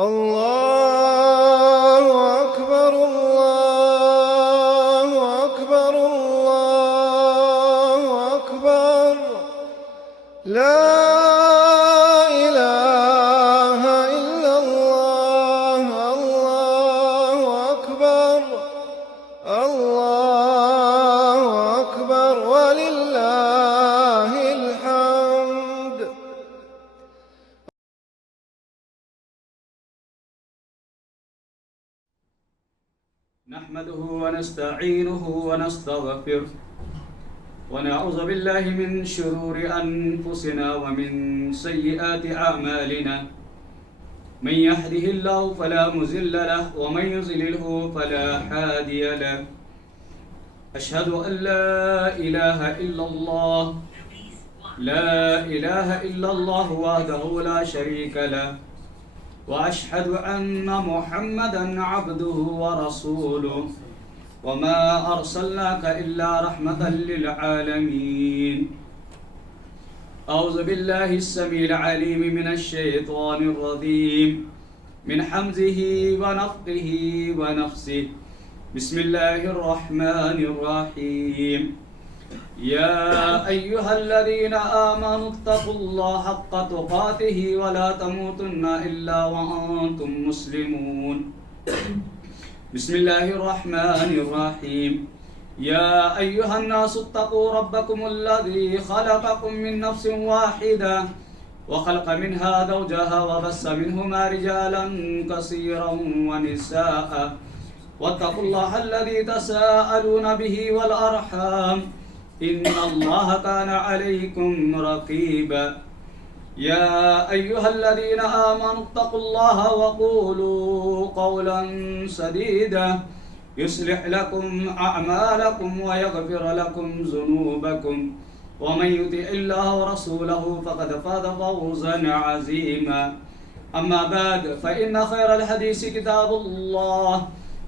الله أكبر الله أكبر الله أكبر لا إله إلا الله الله أكبر الله أكبر ولله الحمد. نحمده ونستعينه ونستغفره ونعوذ بالله من شرور أنفسنا ومن سيئات أعمالنا. من يهده الله فلا مضل له ومن يضلله فلا هادي له. أشهد أن لا إله إلا الله لا إله إلا الله وحده لا شريك له وأشهد أن محمدًا عبده ورسوله وما أرسلناك إلا رحمة للعالمين. أعوذ بالله السميع العليم من الشيطان الرجيم من حمزه ونفخه ونفسه. بسم الله الرحمن الرحيم. يا أيها الذين آمنوا اتقوا الله حق تقاته ولا تموتن إلا وأنتم مسلمون. بسم الله الرحمن الرحيم. يا أيها الناس اتقوا ربكم الذي خلقكم من نفس واحدة وخلق منها زوجها وبث منهما رجالا كثيرا ونساء واتقوا الله الذي تساءلون به والأرحام إن الله كان عليكم رقيبا. يا أيها الذين آمنوا اتقوا الله وقولوا قولا سديدا يصلح لكم أعمالكم ويغفر لكم ذنوبكم ومن يطع الله ورسوله فقد فاز فوزا عظيما. أما بعد فإن خير الحديث كتاب الله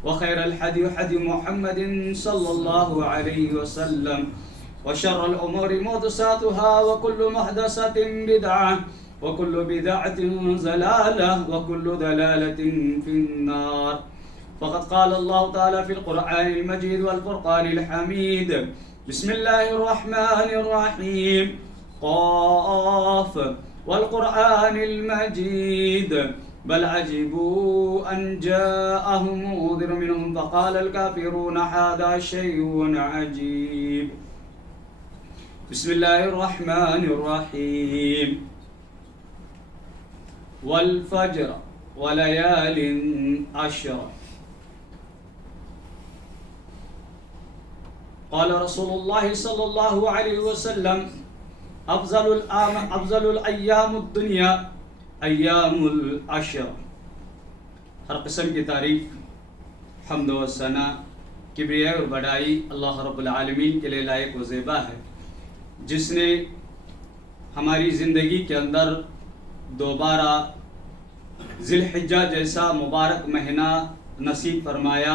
وخير الحديث حديث محمد صلى الله عليه وسلم وشر الأمور محدثاتها وكل محدثة بدعة وكل بدعة ضلالة وكل ضلالة في النار. فقد قال الله تعالى في القرآن المجيد والفرقان الحميد. بسم الله الرحمن الرحيم. قاف والقرآن المجيد بل عجبوا أن جاءهم منذر منهم فقال الكافرون هذا شيء عجيب. بسم الله الرحمن الرحيم. والفجر وليال عشر. قال رسول الله صلى الله عليه وسلم أفضل الأيام الدنيا ایام العشر. ہر قسم کی تعریف حمد و ثنا کبریائی اور بڑائی اللہ رب العالمین کے لیے لائق و زیبا ہے، جس نے ہماری زندگی کے اندر دوبارہ ذی الحجہ جیسا مبارک مہینہ نصیب فرمایا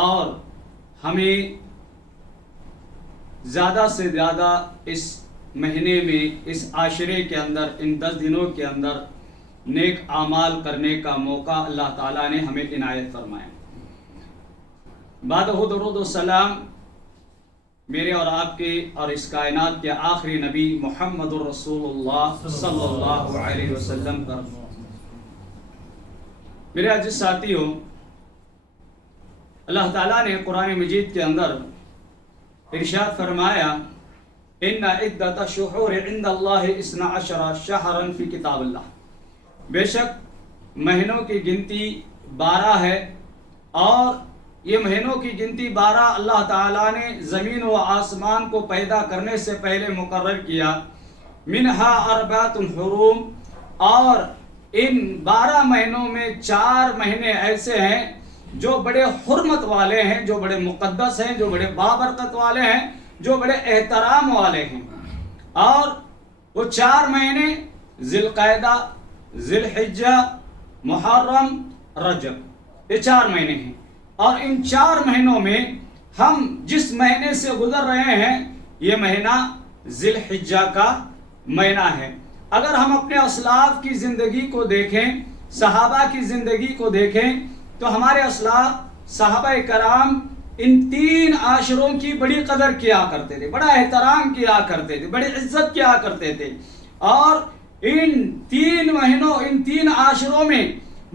اور ہمیں زیادہ سے زیادہ اس مہینے میں اس عاشرے کے اندر ان 10 دنوں کے اندر نیک اعمال کرنے کا موقع اللہ تعالیٰ نے ہمیں عنایت فرمایا۔ بعد درود و سلام میرے اور آپ کے اور اس کائنات کے آخری نبی محمد الرسول اللہ صلی اللہ علیہ وسلم پر۔ میرے عزیز ساتھیوں، اللہ تعالیٰ نے قرآن مجید کے اندر ارشاد فرمایا ان عدۃ الشہور عند اللہ 12 شہرا فی کتاب اللہ. بے شک مہینوں کی گنتی 12 ہے اور یہ مہینوں کی گنتی 12 اللہ تعالیٰ نے زمین و آسمان کو پیدا کرنے سے پہلے مقرر کیا. منہا اربعۃ حرم، اور ان 12 مہینوں میں 4 مہینے ایسے ہیں جو بڑے حرمت والے ہیں، جو بڑے مقدس ہیں، جو بڑے بابرکت والے ہیں، جو بڑے احترام والے ہیں. اور وہ 4 مہینے ذی القعدہ، ذی الحجہ، محرم، رجب، یہ 4 مہینے ہیں. اور ان 4 مہینوں میں ہم جس مہینے سے گزر رہے ہیں یہ مہینہ ذی الحجہ کا مہینہ ہے. اگر ہم اپنے اسلاف کی زندگی کو دیکھیں، صحابہ کی زندگی کو دیکھیں تو ہمارے اسلاف صحابہ کرام ان 3 عاشروں کی بڑی قدر کیا کرتے تھے، بڑا احترام کیا کرتے تھے، بڑی عزت کیا کرتے تھے، اور ان 3 مہینوں، ان 3 عاشروں میں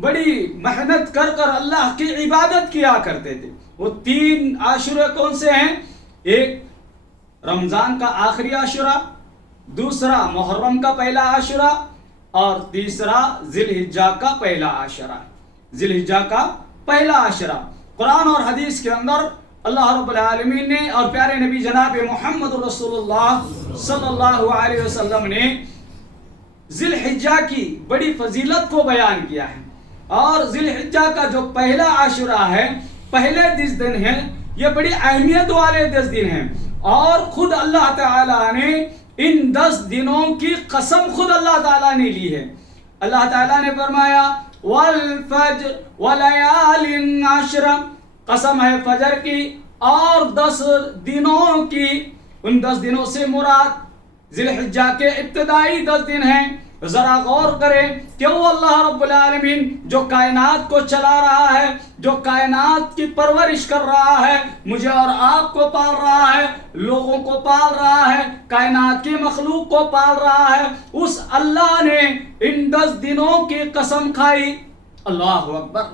بڑی محنت کر کر اللہ کی عبادت کیا کرتے تھے۔ وہ 3 عاشرے کون سے ہیں؟ ایک رمضان کا آخری عاشرہ، دوسرا محرم کا پہلا عاشرہ، اور تیسرا ذی الحجہ کا پہلا عاشرہ۔ ذی الحجہ کا پہلا عاشرہ قرآن اور حدیث کے اندر اللہ رب العالمین نے اور پیارے نبی جناب محمد رسول اللہ صلی اللہ علیہ وسلم نے ذی الحجہ کی بڑی فضیلت کو بیان کیا ہے۔ اور ذی الحجہ کا جو پہلا عاشرہ ہے، پہلے 10 دن ہیں، یہ بڑی اہمیت والے 10 دن ہیں، اور خود اللہ تعالیٰ نے ان 10 دنوں کی قسم خود اللہ تعالیٰ نے لی ہے۔ اللہ تعالیٰ نے فرمایا والفجر ولیال عشر، قسم ہے فجر کی اور 10 دنوں کی۔ ان 10 دنوں سے مراد ذی الحجہ کے ابتدائی 10 دن ہیں۔ ذرا غور کریں کہ وہ اللہ رب العالمین جو کائنات کو چلا رہا ہے، جو کائنات کی پرورش کر رہا ہے، مجھے اور آپ کو پال رہا ہے، لوگوں کو پال رہا ہے، کائنات کی مخلوق کو پال رہا ہے، اس اللہ نے ان 10 دنوں کی قسم کھائی۔ اللہ اکبر،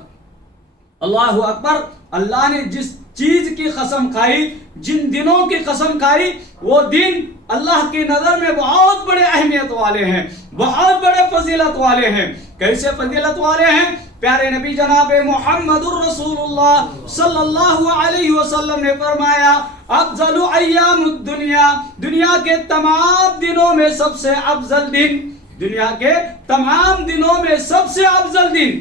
اللہ اکبر۔ اللہ نے جس چیز کی قسم کھائی، جن دنوں کی قسم کھائی، وہ دن اللہ کی نظر میں بہت بڑے اہمیت والے ہیں، بہت بڑے فضیلت والے ہیں۔ کیسے فضیلت والے ہیں؟ پیارے نبی جناب محمد الرسول اللہ صلی اللہ علیہ وسلم نے فرمایا افضل ایام الدنیا، دنیا کے تمام دنوں میں سب سے افضل دن، دنیا کے تمام دنوں میں سب سے افضل دن۔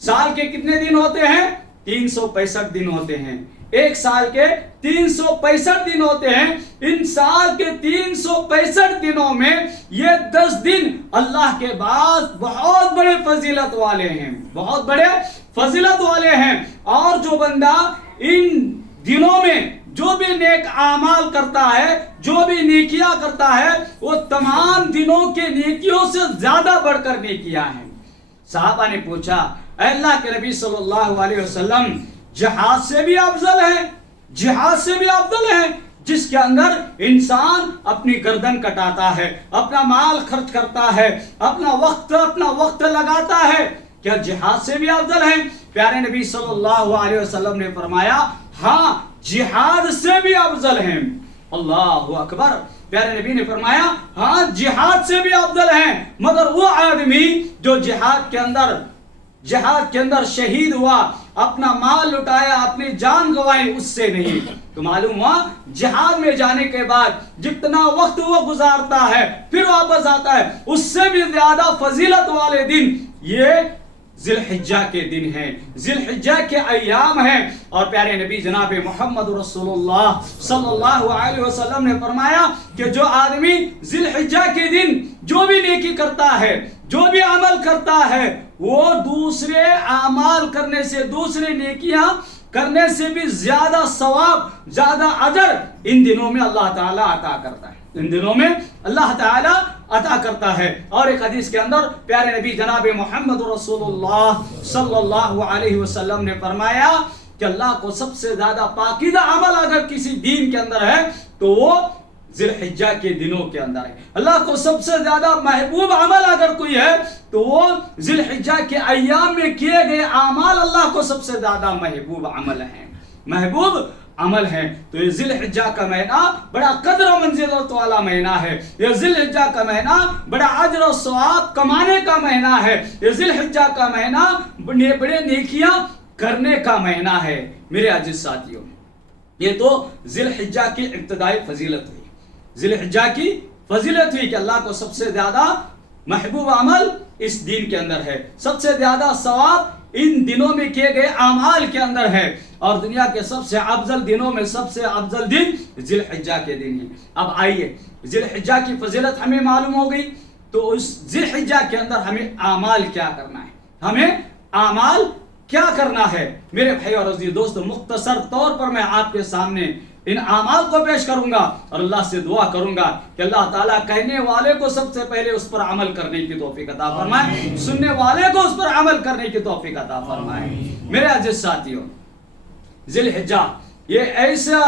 سال کے کتنے دن ہوتے ہیں؟ 365 دن ہوتے ہیں۔ ایک سال کے 365 دن ہوتے ہیں۔ ان سال کے 365 دنوں میں یہ 10 دن اللہ کے بعد بہت بڑے فضیلت والے ہیں، بہت بڑے فضیلت والے ہیں۔ اور جو بندہ ان دنوں میں جو بھی نیک اعمال کرتا ہے، جو بھی نیکیاں کرتا ہے، وہ تمام دنوں کے نیکیوں سے زیادہ بڑھ کر نیکیاں ہیں۔ صحابہ نے پوچھا اے اللہ کے نبی صلی اللہ علیہ وسلم، جہاد سے بھی افضل ہے، جہاد سے بھی افضل ہے، جس کے اندر انسان اپنی گردن کٹاتا ہے، اپنا مال خرچ کرتا ہے، اپنا وقت لگاتا ہے، کیا جہاد سے بھی افضل ہے؟ پیارے نبی صلی اللہ علیہ وسلم نے فرمایا ہاں، جہاد سے بھی افضل ہیں۔ اللہ اکبر۔ پیارے نبی نے فرمایا ہاں، جہاد سے بھی افضل ہیں، مگر وہ آدمی جو جہاد کے اندر شہید ہوا، اپنا مال لٹایا، اپنی جان گنوائی، اس سے نہیں۔ تو معلوم ہوا جہاد میں جانے کے بعد جتنا وقت وہ گزارتا ہے پھر واپس آتا ہے، اس سے بھی زیادہ فضیلت والے دن یہ ذی الحجہ کے دن ہیں، ذی الحجہ کے ایام ہیں۔ اور پیارے نبی جناب محمد رسول اللہ صلی اللہ علیہ وسلم نے فرمایا کہ جو آدمی ذی الحجہ کے دن جو بھی نیکی کرتا ہے، جو بھی عمل کرتا ہے، وہ دوسرے اعمال کرنے سے، دوسرے نیکیاں کرنے سے بھی زیادہ ثواب، زیادہ اجر ان دنوں میں اللہ تعالیٰ عطا کرتا ہے، ان دنوں میں اللہ تعالیٰ عطا کرتا ہے۔ اور ایک حدیث کے اندر پیارے نبی جناب محمد رسول اللہ صلی اللہ علیہ وسلم نے فرمایا کہ اللہ کو سب سے زیادہ پاکیزہ عمل اگر کسی دین کے اندر ہے تو وہ ذی الحجہ کے دنوں کے اندر ہے۔ اللہ کو سب سے زیادہ محبوب عمل اگر کوئی ہے تو وہ ذی الحجہ کے ایام میں کیے گئے اعمال اللہ کو سب سے زیادہ محبوب عمل ہیں، محبوب عمل ہے۔ تو یہ ذی الحجہ کا مہینہ بڑا قدر و منزلت والا مہینہ ہے، یہ ذی الحجہ کا مہینہ بڑا اجر و ثواب کمانے کا مہینہ ہے، یہ ذی الحجہ کا مہینہ بڑے نیکیاں کرنے کا مہینہ ہے۔ میرے عزیز ساتھیوں، یہ تو ذی الحجہ کی ابتدائی فضیلت ہوئی، ذی الحجہ کی فضیلت ہوئی کہ اللہ کو سب سے زیادہ محبوب عمل اس دین کے اندر ہے، سب سے زیادہ ثواب ان دنوں میں کیے گئے اعمال کے اندر ہے، اور دنیا کے سب سے افضل دنوں میں سب سے افضل دن ذی الحجہ کے دن ہے۔ اب آئیے، ذی الحجہ کی فضیلت ہمیں معلوم ہو گئی، تو اس ذی الحجہ کے اندر ہمیں اعمال کیا کرنا ہے، ہمیں اعمال کیا کرنا ہے؟ میرے بھائی اور عزیز دوستو، مختصر طور پر میں آپ کے سامنے ان اعمال کو پیش کروں گا اور اللہ سے دعا کروں گا کہ اللہ تعالیٰ کہنے والے کو سب سے پہلے اس پر عمل کرنے کی توفیق عطا فرمائے، سننے والے کو اس پر عمل کرنے کی توفیق عطا فرمائے۔ میرے عزیز ساتھیوں، ذی الحجہ، یہ ایسا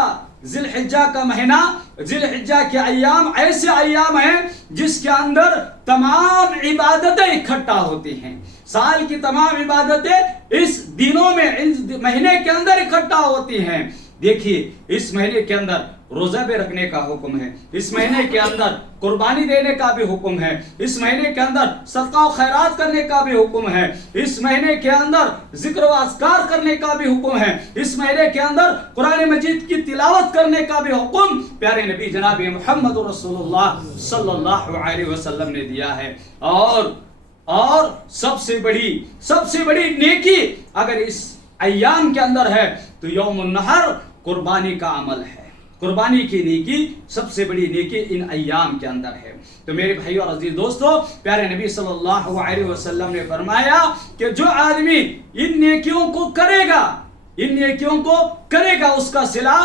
ذی الحجہ کا مہینہ، ذی الحجہ کے ایام ایسے ایام ہیں جس کے اندر تمام عبادتیں اکٹھا ہوتی ہیں۔ سال کی تمام عبادتیں اس دنوں میں، اس مہینے کے اندر اکٹھا ہوتی ہیں۔ دیکھیے، اس مہینے کے اندر روزہ بھی رکھنے کا حکم ہے، اس مہینے کے اندر قربانی دینے کا بھی حکم ہے، اس مہینے کے اندر صدقہ و خیرات کرنے کا بھی حکم ہے، اس مہینے کے اندر ذکر و اذکار کرنے کا بھی حکم ہے، اس مہینے کے اندر قرآن مجید کی تلاوت کرنے کا بھی حکم پیارے نبی جناب محمد رسول اللہ صلی اللہ علیہ وسلم نے دیا ہے۔ اور سب سے بڑی نیکی اگر اس ایام کے اندر ہے تو یوم النحر، قربانی کا عمل ہے۔ قربانی کی نیکی، سب سے بڑی نیکی ان ایام کے اندر ہے۔ تو میرے بھائیو اور عزیز دوستو، پیارے نبی صلی اللہ علیہ وسلم نے فرمایا کہ جو آدمی ان نیکیوں کو کرے گا اس کا صلہ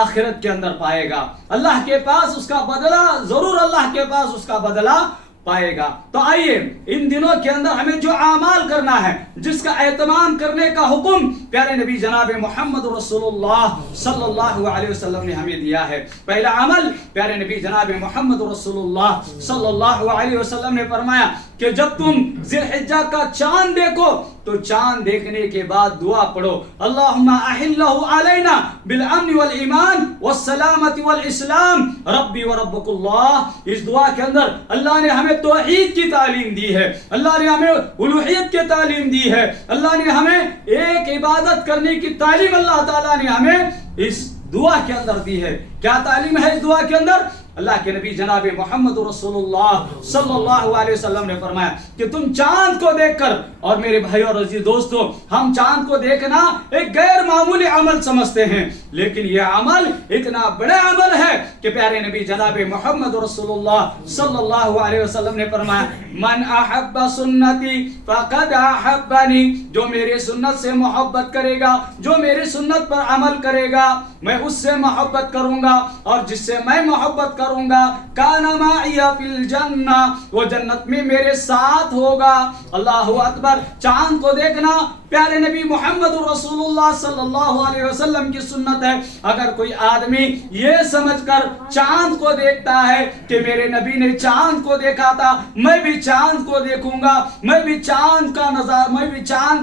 آخرت کے اندر پائے گا، اللہ کے پاس اس کا بدلہ، ضرور اللہ کے پاس اس کا بدلہ پائے گا۔ تو آئیے ان دنوں کے اندر ہمیں جو اعمال کرنا ہے، جس کا اہتمام کرنے کا حکم پیارے نبی جناب محمد رسول اللہ صلی اللہ علیہ وسلم نے ہمیں دیا ہے۔ پہلا عمل پیارے نبی جناب محمد رسول اللہ صلی اللہ علیہ وسلم نے فرمایا کہ جب تم ذی الحجہ کا چاند دیکھو تو چاند دیکھنے کے بعد دعا پڑھو، اللہم احلہ علینا بالامن والایمان والسلامت والاسلام ربی وربک اللہ۔ اس دعا کے اندر اللہ نے ہمیں توحید کی تعلیم دی ہے، اللہ نے ہمیں الوہیت کی تعلیم دی ہے، اللہ نے ہمیں ایک عبادت کرنے کی تعلیم اللہ تعالیٰ نے ہمیں اس دعا کے اندر دی ہے۔ کیا تعلیم ہے اس دعا کے اندر؟ اللہ کے نبی جناب محمد رسول اللہ صلی اللہ علیہ وسلم نے فرمایا کہ تم چاند کو دیکھ کر، اور میرے بھائی اور عزیز دوستو، ہم چاند کو دیکھنا ایک غیر معمولی عمل سمجھتے ہیں، لیکن یہ عمل اتنا بڑا عمل ہے کہ پیارے نبی جناب محمد رسول اللہ صلی اللہ علیہ وسلم نے فرمایا من احب سنتی فقد احبنی، جو میری سنت سے محبت کرے گا، جو میری سنت پر عمل کرے گا، میں اس سے محبت کروں گا، اور جس سے میں محبت کروں گا کان معی فی الجنہ، وہ جنت میں میرے ساتھ ہوگا۔ اللہ اکبر۔ چاند کو دیکھنا پیارے نبی محمد رسول اللہ صلی اللہ علیہ وسلم کی سنت ہے۔ اگر کوئی آدمی یہ سمجھ کر چاند کو دیکھتا ہے کہ میرے نبی نے چاند کو دیکھا تھا، میں بھی چاند کو دیکھوں گا، میں بھی چاند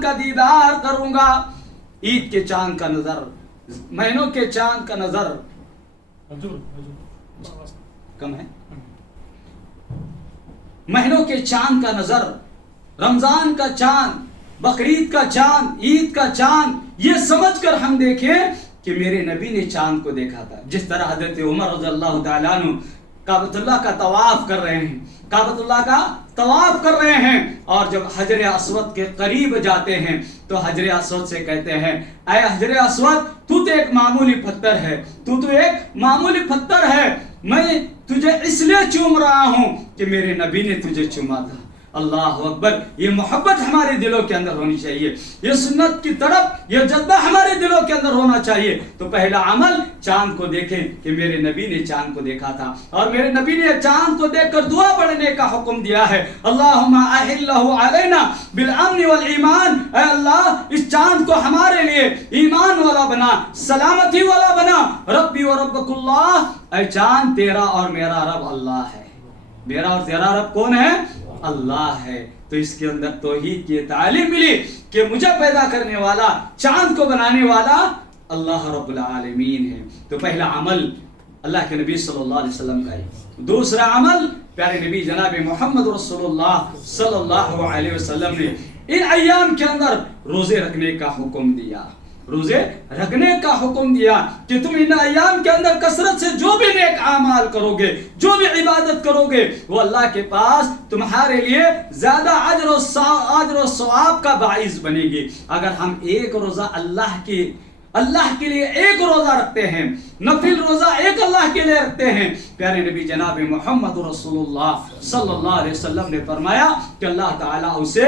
کا دیدار کروں گا، عید کے چاند کا نظر، مہینوں کے چاند کا نظر کم ہے، مہینوں کے چاند کا نظر، رمضان کا چاند، بقرعید کا چاند، عید کا چاند، یہ سمجھ کر ہم دیکھیں کہ میرے نبی نے چاند کو دیکھا تھا۔ جس طرح حضرت عمر رضی اللہ تعالیٰ عنہ کعبۃ اللہ کا طواف کر رہے ہیں، کعبۃ اللہ کا طواف کر رہے ہیں، اور جب حجر اسود کے قریب جاتے ہیں تو حجر اسود سے کہتے ہیں اے حجر اسود، تو ایک معمولی پتھر ہے، تو ایک معمولی پتھر ہے، میں تجھے اس لیے چوم رہا ہوں کہ میرے نبی نے تجھے چوما تھا۔ اللہ اکبر۔ یہ محبت ہمارے دلوں کے اندر ہونی چاہیے، یہ سنت کی طرف یہ جذبہ ہمارے دلوں کے اندر ہونا چاہیے۔ تو پہلا عمل چاند کو دیکھیں کہ میرے نبی نے چاند کو دیکھا تھا، اور میرے نبی نے چاند کو دیکھ کر دعا پڑھنے کا حکم دیا ہے، اللہم احلہ علینا بالامن والایمان، اے اللہ اس چاند کو ہمارے لیے ایمان والا بنا، سلامتی والا بنا، ربی و ربک اللہ، اے چاند تیرا اور میرا رب اللہ ہے، میرا اور تیرا رب کون ہے؟ اللہ ہے۔ تو اس کے اندر توحید کی تعلیم ملی کہ مجھے پیدا کرنے والا، چاند کو بنانے والا اللہ رب العالمین ہے۔ تو پہلا عمل اللہ کے نبی صلی اللہ علیہ وسلم کا ہے۔ دوسرا عمل پیارے نبی جناب محمد رسول اللہ صلی اللہ علیہ وسلم نے ان ایام کے اندر روزے رکھنے کا حکم دیا، روزے رکھنے کا حکم دیا کہ تم ان ایام کے اندر کثرت سے جو بھی نیک اعمال کرو گے، جو بھی عبادت کرو گے، وہ اللہ کے پاس تمہارے لیے زیادہ اجر و ثواب کا باعث بنے گی۔ اگر ہم ایک روزہ اللہ کے لیے ایک روزہ رکھتے ہیں، نفل روزہ ایک اللہ کے لیے رکھتے ہیں، پیارے نبی جناب محمد رسول اللہ صلی اللہ علیہ وسلم نے فرمایا کہ اللہ تعالیٰ اسے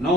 9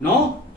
9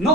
9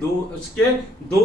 2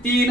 3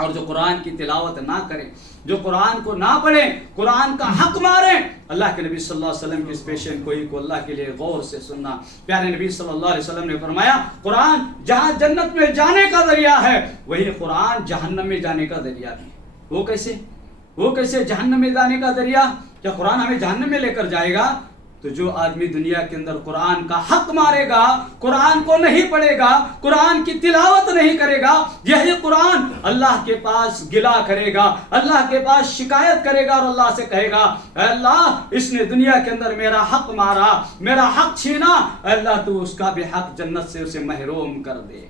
اور جو قرآن کی تلاوت نہ کریں، جو قرآن کو نہ پڑھیں، قرآن کا حق ماریں، اللہ کے نبی صلی اللہ علیہ وسلم کی اس پیشن گوئی کو اللہ کے لیے غور سے سننا۔ پیارے نبی صلی اللہ علیہ وسلم نے فرمایا قرآن جہاں جنت میں جانے کا ذریعہ ہے، وہی قرآن جہنم میں جانے کا ذریعہ بھی ہے۔ وہ کیسے جہنم میں جانے کا ذریعہ؟ کیا قرآن ہمیں جہنم میں لے کر جائے گا؟ تو جو آدمی دنیا کے اندر قرآن کا حق مارے گا، قرآن کو نہیں پڑھے گا، قرآن کی تلاوت نہیں کرے گا، یہی قرآن اللہ کے پاس گلا کرے گا، اللہ کے پاس شکایت کرے گا اور اللہ سے کہے گا اے اللہ اس نے دنیا کے اندر میرا حق مارا، میرا حق چھینا، اے اللہ تو اس کا بھی حق جنت سے اسے محروم کر دے،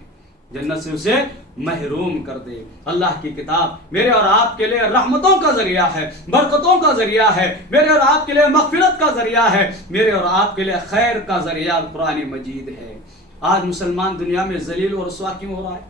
جنت سے اسے محروم کر دے۔ اللہ کی کتاب میرے اور آپ کے لیے رحمتوں کا ذریعہ ہے، برکتوں کا ذریعہ ہے، میرے اور آپ کے لیے مغفرت کا ذریعہ ہے، میرے اور آپ کے لیے خیر کا ذریعہ قرآن مجید ہے۔ آج مسلمان دنیا میں ذلیل و رسوا کیوں ہو رہا ہے؟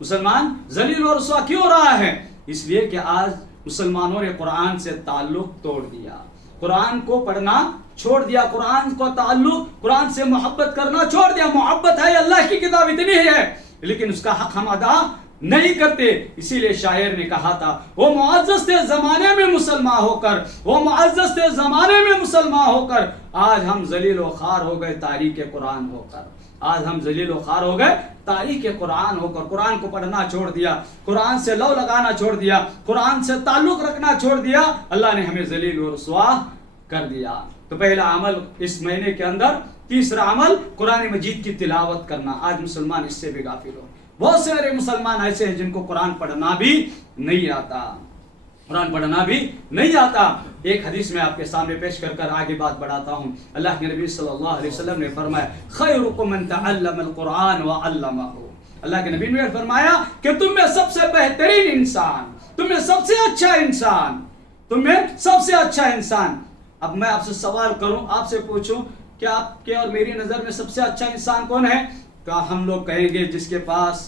مسلمان ذلیل و رسوا کیوں ہو رہا ہے؟ اس لیے کہ آج مسلمانوں نے قرآن سے تعلق توڑ دیا، قرآن کو پڑھنا چھوڑ دیا، قرآن کو تعلق، قرآن سے محبت کرنا چھوڑ دیا۔ محبت ہے، اللہ کی کتاب اتنی ہی ہے، لیکن اس کا حق ہم ادا نہیں کرتے۔ اسی لیے شاعر نے کہا تھا وہ معزز تھے زمانے میں مسلمان ہو کر، وہ معزز تھے زمانے میں مسلمان ہو کر، آج ہم ذلیل و خوار ہو گئے تاریخ قرآن ہو کر، آج ہم ذلیل و خوار ہو گئے تاریخ قرآن ہو کر۔ قرآن کو پڑھنا چھوڑ دیا، قرآن سے لو لگانا چھوڑ دیا، قرآن سے تعلق رکھنا چھوڑ دیا، اللہ نے ہمیں ذلیل و رسوا کر دیا۔ تو پہلا عمل اس مہینے کے اندر، تیسرا عمل قرآن مجید کی تلاوت کرنا۔ آج مسلمان اس سے بھی غافل ہو، بہت سارے مسلمان ایسے ہیں جن کو قرآن پڑھنا بھی نہیں آتا، قرآن پڑھنا بھی نہیں آتا۔ ایک حدیث میں آپ کے سامنے پیش کر آگے بات بڑھاتا ہوں۔ اللہ کے نبی صلی اللہ علیہ وسلم نے فرمایا خیرکم من تعلم القرآن وعلمہ، اللہ کے نبی نے فرمایا کہ تم میں سب سے بہترین انسان، تم میں سب سے اچھا انسان، تم میں سب سے اچھا انسان۔ اب میں آپ سے سوال کروں، آپ سے پوچھوں کہ آپ کے اور میری نظر میں سب سے اچھا انسان کون ہے؟ تو ہم لوگ کہیں گے جس کے پاس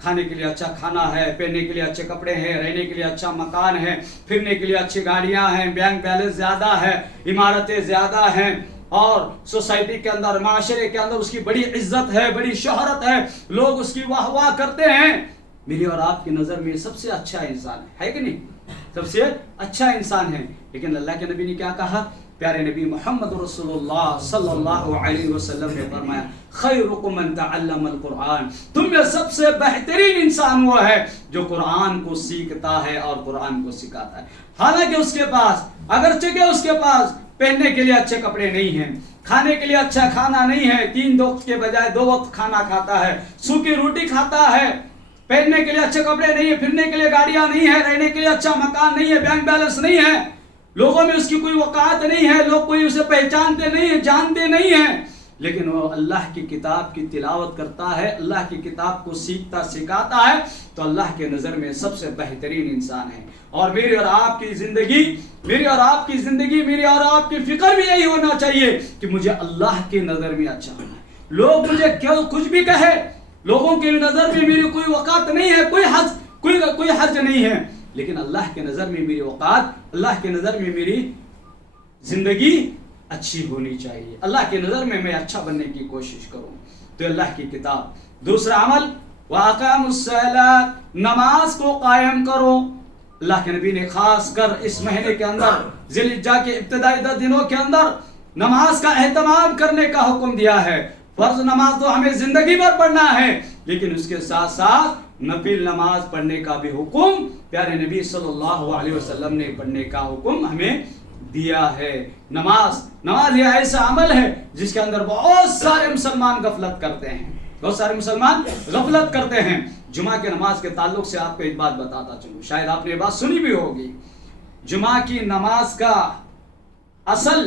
کھانے کے لیے اچھا کھانا ہے، پہننے کے لیے اچھے کپڑے ہیں، رہنے کے لیے اچھا مکان ہے، پھرنے کے لیے اچھی گاڑیاں ہیں، بینک بیلنس زیادہ ہے، عمارتیں زیادہ ہیں، اور سوسائٹی کے اندر، معاشرے کے اندر اس کی بڑی عزت ہے، بڑی شہرت ہے، لوگ اس کی واہ واہ کرتے ہیں۔ میری اور آپ کی نظر میں سب سے اچھا انسان ہے کہ نہیں؟ سب سے اچھا انسان ہے۔ لیکن اللہ کے نبی نے کیا کہا؟ پیارے نبی محمد رسول اللہ صلی اللہ علیہ وسلم نے فرمایا خیرکم من تعلم القرآن، تم میں سب سے بہترین انسان وہ ہے جو قرآن کو سیکھتا ہے اور قرآن کو سکھاتا ہے۔ حالانکہ اس کے پاس، اگرچہ کہ اس کے پاس پہننے کے لیے اچھے کپڑے نہیں ہیں، کھانے کے لیے اچھا کھانا نہیں ہے، 3 وقت کے بجائے 2 وقت کھانا کھاتا ہے، سوکھی روٹی کھاتا ہے، پہننے کے لیے اچھے کپڑے نہیں ہیں، پھرنے کے لیے گاڑیاں نہیں ہیں، رہنے کے لیے اچھا مکان نہیں ہے، بینک بیلنس نہیں ہے، لوگوں میں اس کی کوئی وقعت نہیں ہے، لوگ کوئی اسے پہچانتے نہیں ہیں، جانتے نہیں ہیں، لیکن وہ اللہ کی کتاب کی تلاوت کرتا ہے، اللہ کی کتاب کو سیکھتا سکھاتا ہے، تو اللہ کے نظر میں سب سے بہترین انسان ہے۔ اور میری اور آپ کی زندگی، میری اور آپ کی فکر بھی یہی ہونا چاہیے کہ مجھے اللہ کی نظر میں اچھا ہونا ہے۔ لوگ مجھے کچھ بھی کہے، لوگوں کی نظر میں میری کوئی وقعت نہیں ہے، کوئی حرج نہیں ہے، لیکن اللہ کے نظر میں میری اوقات، اللہ کے نظر میں میری زندگی اچھی ہونی چاہیے، اللہ کے نظر میں اچھا بننے کی کوشش کروں۔ تو اللہ کی کتاب۔ دوسرا عمل وَأَقَامُوا الصَّلَاةَ، نماز کو قائم کرو۔ اللہ کے نبی نے خاص کر اس مہینے کے اندر، ذی الحجہ کے ابتدائی 10 دنوں کے اندر نماز کا اہتمام کرنے کا حکم دیا ہے۔ فرض نماز تو ہمیں زندگی بھر پڑھنا ہے، لیکن اس کے ساتھ ساتھ نفل نماز پڑھنے کا بھی حکم پیارے نبی صلی اللہ علیہ وسلم نے پڑھنے کا حکم ہمیں دیا ہے۔ نماز یہ ایسا عمل ہے جس کے اندر بہت سارے مسلمان غفلت کرتے ہیں، بہت سارے مسلمان غفلت کرتے ہیں۔ جمعہ کی نماز کے تعلق سے آپ کو ایک بات بتاتا چلوں، شاید آپ نے یہ بات سنی بھی ہوگی۔ جمعہ کی نماز کا اصل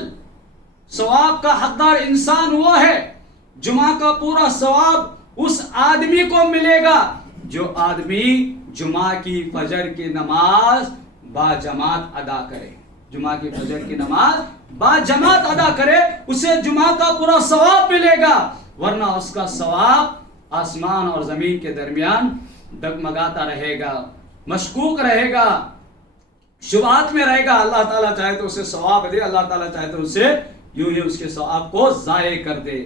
ثواب کا حقدار انسان وہ ہے، جمعہ کا پورا ثواب اس آدمی کو ملے گا جو آدمی جمعہ کی فجر کی نماز باجماعت ادا کرے، جمعہ کی فجر کی نماز باجماعت ادا کرے، اسے جمعہ کا پورا ثواب ملے گا، ورنہ اس کا ثواب آسمان اور زمین کے درمیان ڈگمگاتا رہے گا، مشکوک رہے گا، شبہات میں رہے گا۔ اللہ تعالیٰ چاہے تو اسے ثواب دے، اللہ تعالیٰ چاہے تو اسے یوں ہی اس کے ثواب کو ضائع کر دے۔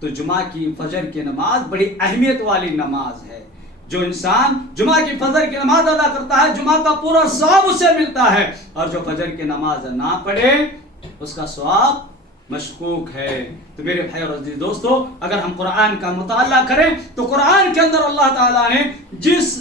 تو جمعہ کی فجر کی نماز بڑی اہمیت والی نماز ہے، جو انسان جمعہ کی فجر کی نماز ادا کرتا ہے جمعہ کا پورا ثواب اسے ملتا ہے، اور جو فجر کی نماز نہ پڑھے اس کا ثواب مشکوک ہے۔ تو میرے بھائی اور عزیز دوستو، اگر ہم قرآن کا مطالعہ کریں تو قرآن کے اندر اللہ تعالیٰ نے جس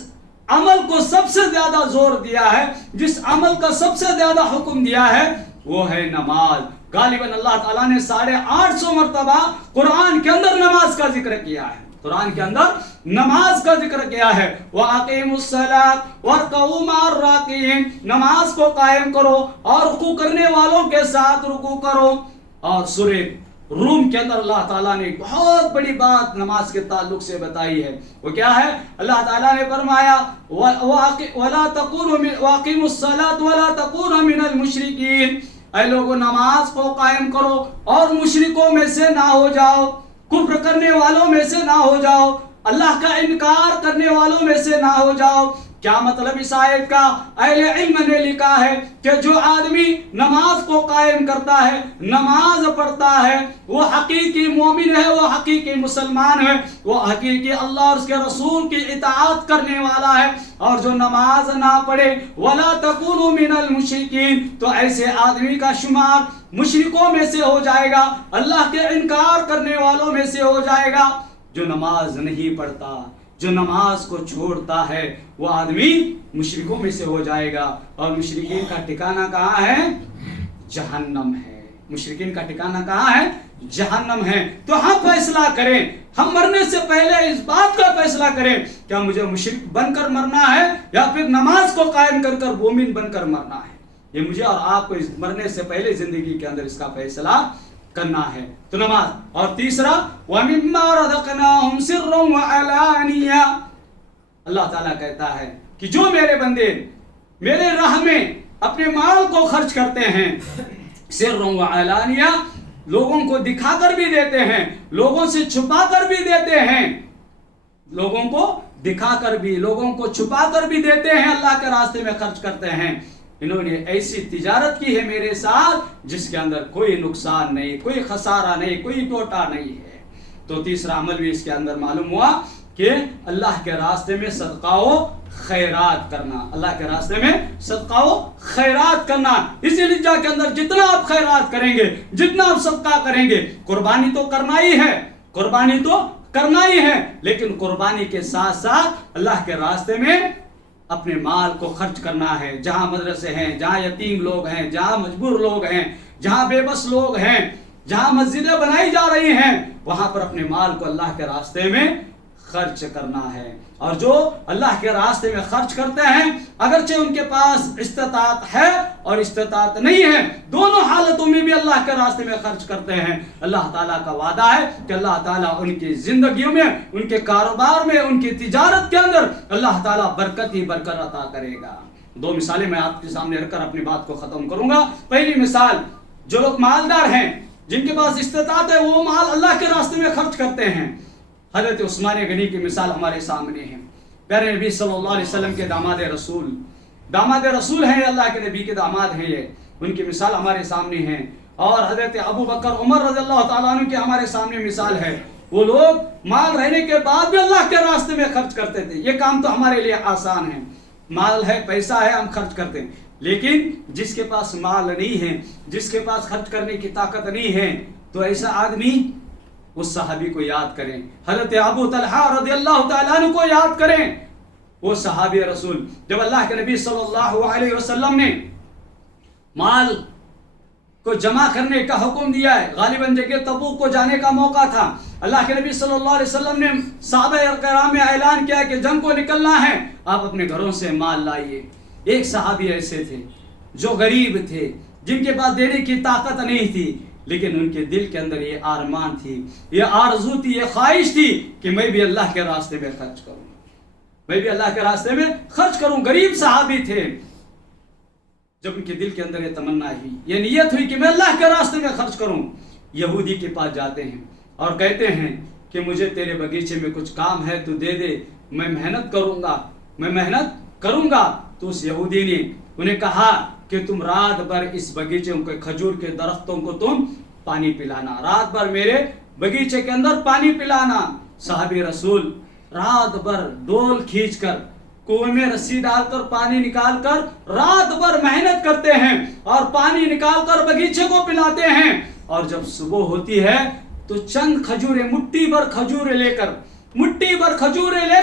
عمل کو سب سے زیادہ زور دیا ہے، جس عمل کا سب سے زیادہ حکم دیا ہے، وہ ہے نماز۔ غالباً اللہ تعالیٰ نے 850 مرتبہ قرآن کے اندر نماز کا ذکر کیا ہے، قرآن کے اندر نماز کا ذکر کیا ہے۔ وَأَقِيمُوا الصَّلَاةَ وَارْكَعُوا مَعَ الرَّاكِعِينَ، نماز کو قائم کرو اور رکوع کرنے والوں کے ساتھ رکوع کرو۔ اور سورہ روم کے اندر اللہ تعالیٰ نے بہت بڑی بات نماز کے تعلق سے بتائی ہے، وہ کیا ہے؟ اللہ تعالیٰ نے فرمایا وَلَا تَكُونُوا وَأَقِيمُوا الصَّلَاةَ وَلَا تَكُونُوا مِنَ الْمُشْرِكِينَ، اے لوگوں نماز کو قائم کرو اور مشرکوں میں سے نہ ہو جاؤ، کفر کرنے والوں میں سے نہ ہو جاؤ، اللہ کا انکار کرنے والوں میں سے نہ ہو جاؤ۔ کیا مطلب اس آیت کا؟ اہل علم نے لکھا ہے کہ جو آدمی نماز کو قائم کرتا ہے، نماز پڑھتا ہے، وہ حقیقی مومن ہے، وہ حقیقی مسلمان ہے، وہ حقیقی اللہ اور اس کے رسول کی اطاعت کرنے والا ہے۔ اور جو نماز نہ پڑھے وَلَا تَكُونُوا مِنَ الْمُشْرِكِينَ، تو ایسے آدمی کا شمار مشرکوں میں سے ہو جائے گا، اللہ کے انکار کرنے والوں میں سے ہو جائے گا۔ جو نماز نہیں پڑھتا، جو نماز کو چھوڑتا ہے، وہ آدمی مشرکوں میں سے ہو جائے گا، اور مشرکین کا ٹھکانہ کہاں ہے؟ جہنم ہے۔ مشرکین کا ٹھکانہ کہاں ہے؟ جہنم ہے۔ تو ہم فیصلہ کریں، ہم مرنے سے پہلے اس بات کا فیصلہ کریں کیا مجھے مشرک بن کر مرنا ہے یا پھر نماز کو قائم کر کر مومن بن کر مرنا ہے۔ یہ مجھے اور آپ کو مرنے سے پہلے زندگی کے اندر اس کا فیصلہ کرنا ہے۔ تو نماز۔ اور تیسرا وَمِمَّا رَزَقْنَاهُمْ سِرًّا وَعَلَانِيَةً، اللہ تعالیٰ کہتا ہے کہ جو میرے بندے میرے راہ میں اپنے مال کو خرچ کرتے ہیں، سِرًّا وَعَلَانِيَةً، لوگوں کو دکھا کر بھی دیتے ہیں، لوگوں سے چھپا کر بھی دیتے ہیں، لوگوں کو دکھا کر بھی، لوگوں کو چھپا کر بھی دیتے ہیں، اللہ کے راستے میں خرچ کرتے ہیں، انہوں نے ایسی تجارت کی ہے میرے ساتھ جس کے اندر کوئی نقصان نہیں، کوئی خسارہ نہیں، کوئی ٹوٹا نہیں ہے۔ تو تیسرا عمل بھی اس کے اندر معلوم ہوا کہ اللہ کے راستے میں صدقہ و خیرات کرنا، اللہ کے راستے میں صدقہ و خیرات کرنا۔ اسی لجہ کے اندر جتنا آپ خیرات کریں گے، جتنا آپ صدقہ کریں گے، قربانی تو کرنا ہی ہے، قربانی تو کرنا ہی ہے، لیکن قربانی کے ساتھ ساتھ اللہ کے راستے میں اپنے مال کو خرچ کرنا ہے۔ جہاں مدرسے ہیں، جہاں یتیم لوگ ہیں، جہاں مجبور لوگ ہیں، جہاں بے بس لوگ ہیں، جہاں مسجدیں بنائی جا رہی ہیں، وہاں پر اپنے مال کو اللہ کے راستے میں خرچ کرنا ہے۔ اور جو اللہ کے راستے میں خرچ کرتے ہیں، اگرچہ ان کے پاس استطاعت ہے اور استطاعت نہیں ہے، دونوں حالتوں میں بھی اللہ کے راستے میں خرچ کرتے ہیں، اللہ تعالیٰ کا وعدہ ہے کہ اللہ تعالیٰ ان کی زندگیوں میں، ان کے کاروبار میں، ان کی تجارت کے اندر اللہ تعالیٰ برکت ہی برکت عطا کرے گا۔ دو مثالیں میں آپ کے سامنے رکھ کر اپنی بات کو ختم کروں گا۔ پہلی مثال، جو لوگ مالدار ہیں، جن کے پاس استطاعت ہے، وہ مال اللہ کے راستے میں خرچ کرتے ہیں۔ حضرت عثمان غنی کی مثال ہمارے سامنے ہے۔ پیارے نبی صلی اللہ علیہ وسلم کے داماد رسول ہیں، اللہ کے نبی کے داماد ہیں، یہ ان کی مثال ہمارے سامنے ہے۔ اور حضرت ابو بکر عمر رضی اللہ تعالیٰ عنہ کی ہمارے سامنے مثال ہے۔ وہ لوگ مال رہنے کے بعد بھی اللہ کے راستے میں خرچ کرتے تھے۔ یہ کام تو ہمارے لیے آسان ہے، مال ہے، پیسہ ہے، ہم خرچ کرتے ہیں، لیکن جس کے پاس مال نہیں ہے، جس کے پاس خرچ کرنے کی طاقت نہیں ہے، تو ایسا آدمی اس صحابی کو یاد کریں، حضرت ابو طلحہ رضی اللہ تعالیٰ عنہ کو یاد کریں۔ وہ صحابی رسول، جب اللہ کے نبی صلی اللہ علیہ وسلم نے مال کو جمع کرنے کا حکم دیا ہے، غالباً جگہ تبوک کو جانے کا موقع تھا، اللہ کے نبی صلی اللہ علیہ وسلم نے صحابہ کرام میں اعلان کیا کہ جنگ کو نکلنا ہے، آپ اپنے گھروں سے مال لائیے۔ ایک صحابی ایسے تھے جو غریب تھے، جن کے پاس دینے کی طاقت نہیں تھی، لیکن ان کے دل کے اندر یہ آرمان تھی، یہ آرزو تھی، یہ خواہش تھی کہ میں بھی اللہ کے راستے میں خرچ کروں، میں بھی اللہ کے راستے میں خرچ کروں۔ غریب صحابی تھے، جب ان کے دل کے اندر یہ تمنا ہوئی، یہ نیت ہوئی کہ میں اللہ کے راستے میں خرچ کروں، یہودی کے پاس جاتے ہیں اور کہتے ہیں کہ مجھے تیرے باغیچے میں کچھ کام ہے، تو دے دے، میں محنت کروں گا، میں محنت کروں گا۔ تو اس یہودی نے انہیں کہا کہ تم رات بھر اس باغیچے کے کھجور کے درختوں کو تم پانی پلانا، رات بھر میرے باغیچے کے اندر پانی پلانا۔ صحابی رسول رات بھر ڈول کھینچ کر کنویں میں رسی ڈال کر پانی نکال کر رات بھر محنت کرتے ہیں اور پانی نکال کر باغیچے کو پلاتے ہیں، اور جب صبح ہوتی ہے تو چند کھجوریں مٹھی بھر کھجوریں لے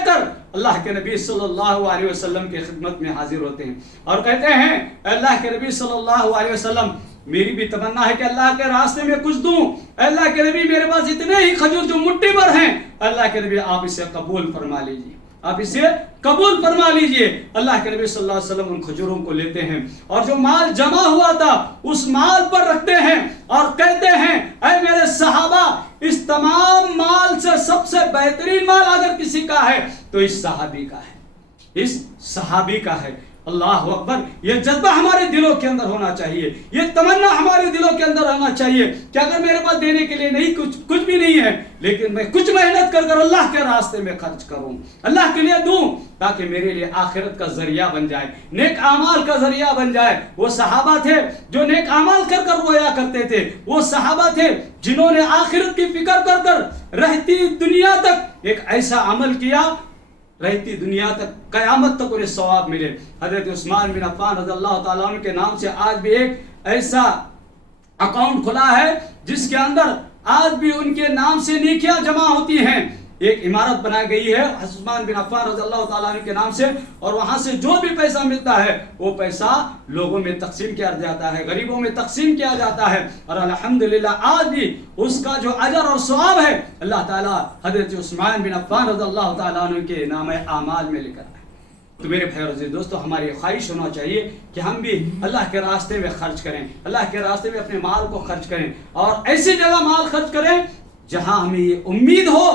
کر اللہ کے نبی صلی اللہ علیہ وسلم کی خدمت میں حاضر ہوتے ہیں اور کہتے ہیں اللہ کے نبی صلی اللہ علیہ وسلم میری بھی تمنا ہے کہ اللہ کے راستے میں کچھ دوں، اللہ کے نبی میرے پاس اتنے ہی کھجور جو مٹھی بھر ہیں، اللہ کے نبی آپ اسے قبول فرما لیجیے، آپ اسے قبول فرما لیجئے۔ اللہ کے نبی صلی اللہ علیہ وسلم ان کھجوروں کو لیتے ہیں اور جو مال جمع ہوا تھا اس مال پر رکھتے ہیں اور کہتے ہیں اے میرے صحابہ، اس تمام مال سے سب سے بہترین مال اگر کسی کا ہے تو اس صحابی کا ہے، اس صحابی کا ہے۔ اللہ اکبر! یہ جذبہ ہمارے دلوں کے اندر ہونا چاہیے، یہ تمنا ہمارے دلوں کے اندر ہونا چاہیے کہ اگر میرے پاس دینے کے لیے نہیں کچھ بھی نہیں ہے، لیکن میں کچھ محنت کر اللہ کے راستے میں خرچ کروں، اللہ کے لیے دوں، تاکہ میرے لیے آخرت کا ذریعہ بن جائے، نیک اعمال کا ذریعہ بن جائے۔ وہ صحابہ تھے جو نیک اعمال کر رویا کرتے تھے، وہ صحابہ تھے جنہوں نے آخرت کی فکر کر رہتی دنیا تک ایک ایسا عمل کیا، رہتی دنیا تک قیامت تک انہیں ثواب ملے۔ حضرت عثمان بن عفان رضی اللہ تعالیٰ عنہ کے نام سے آج بھی ایک ایسا اکاؤنٹ کھلا ہے جس کے اندر آج بھی ان کے نام سے نیکیاں جمع ہوتی ہیں۔ ایک عمارت بنائی گئی ہے عثمان بن عفان رضی اللہ تعالیٰ عنہ کے نام سے، اور وہاں سے جو بھی پیسہ ملتا ہے وہ پیسہ لوگوں میں تقسیم کیا جاتا ہے، غریبوں میں تقسیم کیا جاتا ہے، اور الحمدللہ آج بھی اس کا جو اجر اور ثواب ہے اللہ تعالیٰ حضرت عثمان بن عفان رضی اللہ تعالیٰ عنہ کے نام اعمال میں لکھا ہے۔ تو میرے بھائی اور عزیز دوستو، ہماری خواہش ہونا چاہیے کہ ہم بھی اللہ کے راستے میں خرچ کریں، اللہ کے راستے میں اپنے مال کو خرچ کریں، اور ایسی جگہ مال خرچ کریں جہاں ہمیں یہ امید ہو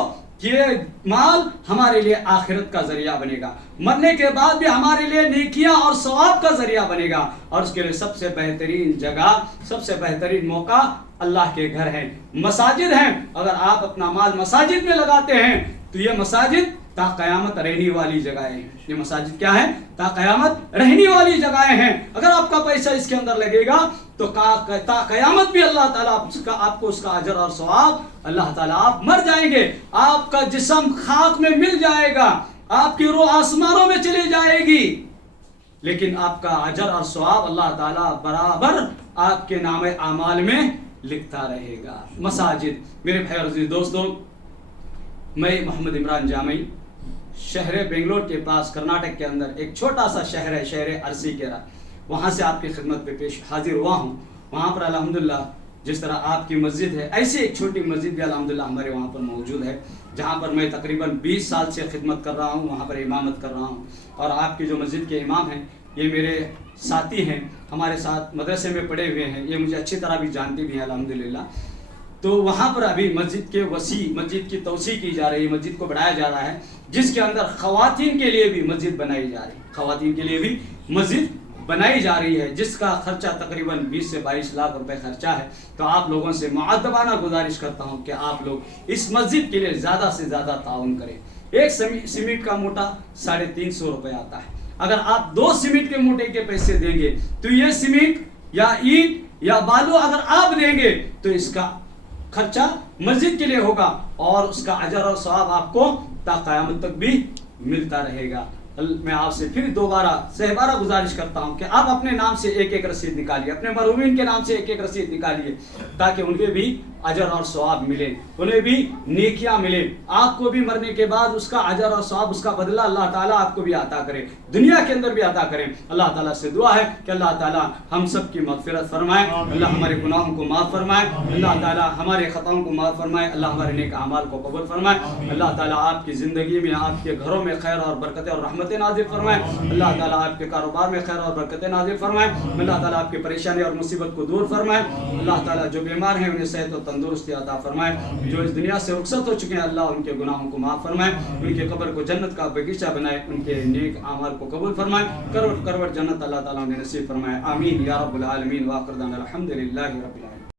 کہ یہ مال ہمارے لیے آخرت کا ذریعہ بنے گا، مرنے کے بعد بھی ہمارے لیے نیکیاں اور ثواب کا ذریعہ بنے گا، اور اس کے لیے سب سے بہترین جگہ، سب سے بہترین موقع اللہ کے گھر ہیں، مساجد ہیں۔ اگر آپ اپنا مال مساجد میں لگاتے ہیں تو یہ مساجد تا قیامت رہنے والی جگہیں ہیں۔ یہ مساجد کیا ہے؟ تا قیامت رہنے والی جگہیں ہیں۔ اگر آپ کا پیسہ اس کے اندر لگے گا تو تا قیامت بھی اللہ تعالیٰ آپ کو اس کا اجر اور ثواب اللہ تعالیٰ، آپ مر جائیں گے، آپ کا جسم خاک میں مل جائے گا، آپ کی روح آسمانوں میں چلی جائے گی، لیکن آپ کا اجر اور ثواب اللہ تعالیٰ برابر آپ کے نام اعمال میں لکھتا رہے گا۔ مساجد، میرے بھائی اور عزیز دوستوں، میں محمد عمران جامعی، شہر بنگلور کے پاس کرناٹک کے اندر ایک چھوٹا سا شہر ہے، شہر ارسیکیرا، وہاں سے آپ کی خدمت پہ حاضر ہوا ہوں۔ وہاں پر الحمدللہ جس طرح آپ کی مسجد ہے، ایسے ایک چھوٹی مسجد بھی الحمدللہ ہمارے وہاں پر موجود ہے، جہاں پر میں تقریباً 20 سال سے خدمت کر رہا ہوں، وہاں پر امامت کر رہا ہوں۔ اور آپ کی جو مسجد کے امام ہیں یہ میرے ساتھی ہیں، ہمارے ساتھ مدرسے میں پڑھے ہوئے ہیں، یہ مجھے اچھی طرح بھی جانتے بھی ہیں الحمدللہ۔ تو وہاں پر ابھی مسجد کی توسیع کی جا رہی ہے، مسجد کو بڑھایا جا رہا ہے، جس کے اندر خواتین کے لیے بھی مسجد بنائی جا رہی ہے، خواتین کے لیے بھی مسجد بنائی جا رہی ہے، جس کا خرچہ تقریباً 20 سے 22 لاکھ روپے خرچہ ہے۔ تو آپ لوگوں سے مؤدبانہ گزارش کرتا ہوں کہ آپ لوگ اس مسجد کے لیے زیادہ سے زیادہ تعاون کریں۔ ایک سیمنٹ کا موٹا 350 روپے آتا ہے، اگر آپ 2 سیمنٹ کے موٹے کے پیسے دیں گے تو یہ سیمنٹ یا اینٹ یا بالو اگر آپ دیں گے تو اس کا خرچہ مسجد کے لیے ہوگا، اور اس کا اجر اور ثواب آپ کو تا قیامت تک بھی ملتا رہے گا۔ میں آپ سے پھر دوبارہ سہبارہ گزارش کرتا ہوں کہ آپ اپنے نام سے ایک رسید نکالیے، اپنے مرحومین کے نام سے ایک رسید نکالیے، تاکہ ان کے بھی اجر اور ثواب ملے، انہیں بھی نیکیاں ملے، آپ کو بھی مرنے کے بعد اس کا اجر اور ثواب، اس کا بدلہ اللہ تعالیٰ آپ کو بھی عطا کرے، دنیا کے اندر بھی عطا کرے۔ اللہ تعالیٰ سے دعا ہے کہ اللہ تعالیٰ ہم سب کی مغفرت فرمائے، اللہ ہمارے گناہوں کو معاف فرمائے، اللہ تعالیٰ ہمارے خطاؤں کو معاف فرمائے، اللہ ہمارے نیک اعمال کو قبول فرمائے، اللہ تعالیٰ آپ کی زندگی میں، آپ کے گھروں میں خیر اور برکتیں اور رحمتیں نازل فرمائے، اللہ تعالیٰ آپ کے کاروبار میں خیر اور برکتیں نازل فرمائے، اللہ تعالیٰ آپ کی پریشانی اور مصیبت کو دور فرمائے، اللہ تعالیٰ جو بیمار ہیں انہیں صحت و تندرستی عطا فرمائے، جو اس دنیا سے رخصت ہو چکے ہیں اللہ ان کے گناہوں کو معاف فرمائے، ان کے قبر کو جنت کا باغیچہ بنائے، ان کے نیک اعمال کو قبول فرمائے، کروڑ کروڑ جنت اللہ تعالیٰ نے نصیب فرمائے، آمین یا رب العالمین، وآخر دعوانا الحمدللہ رب العالمین۔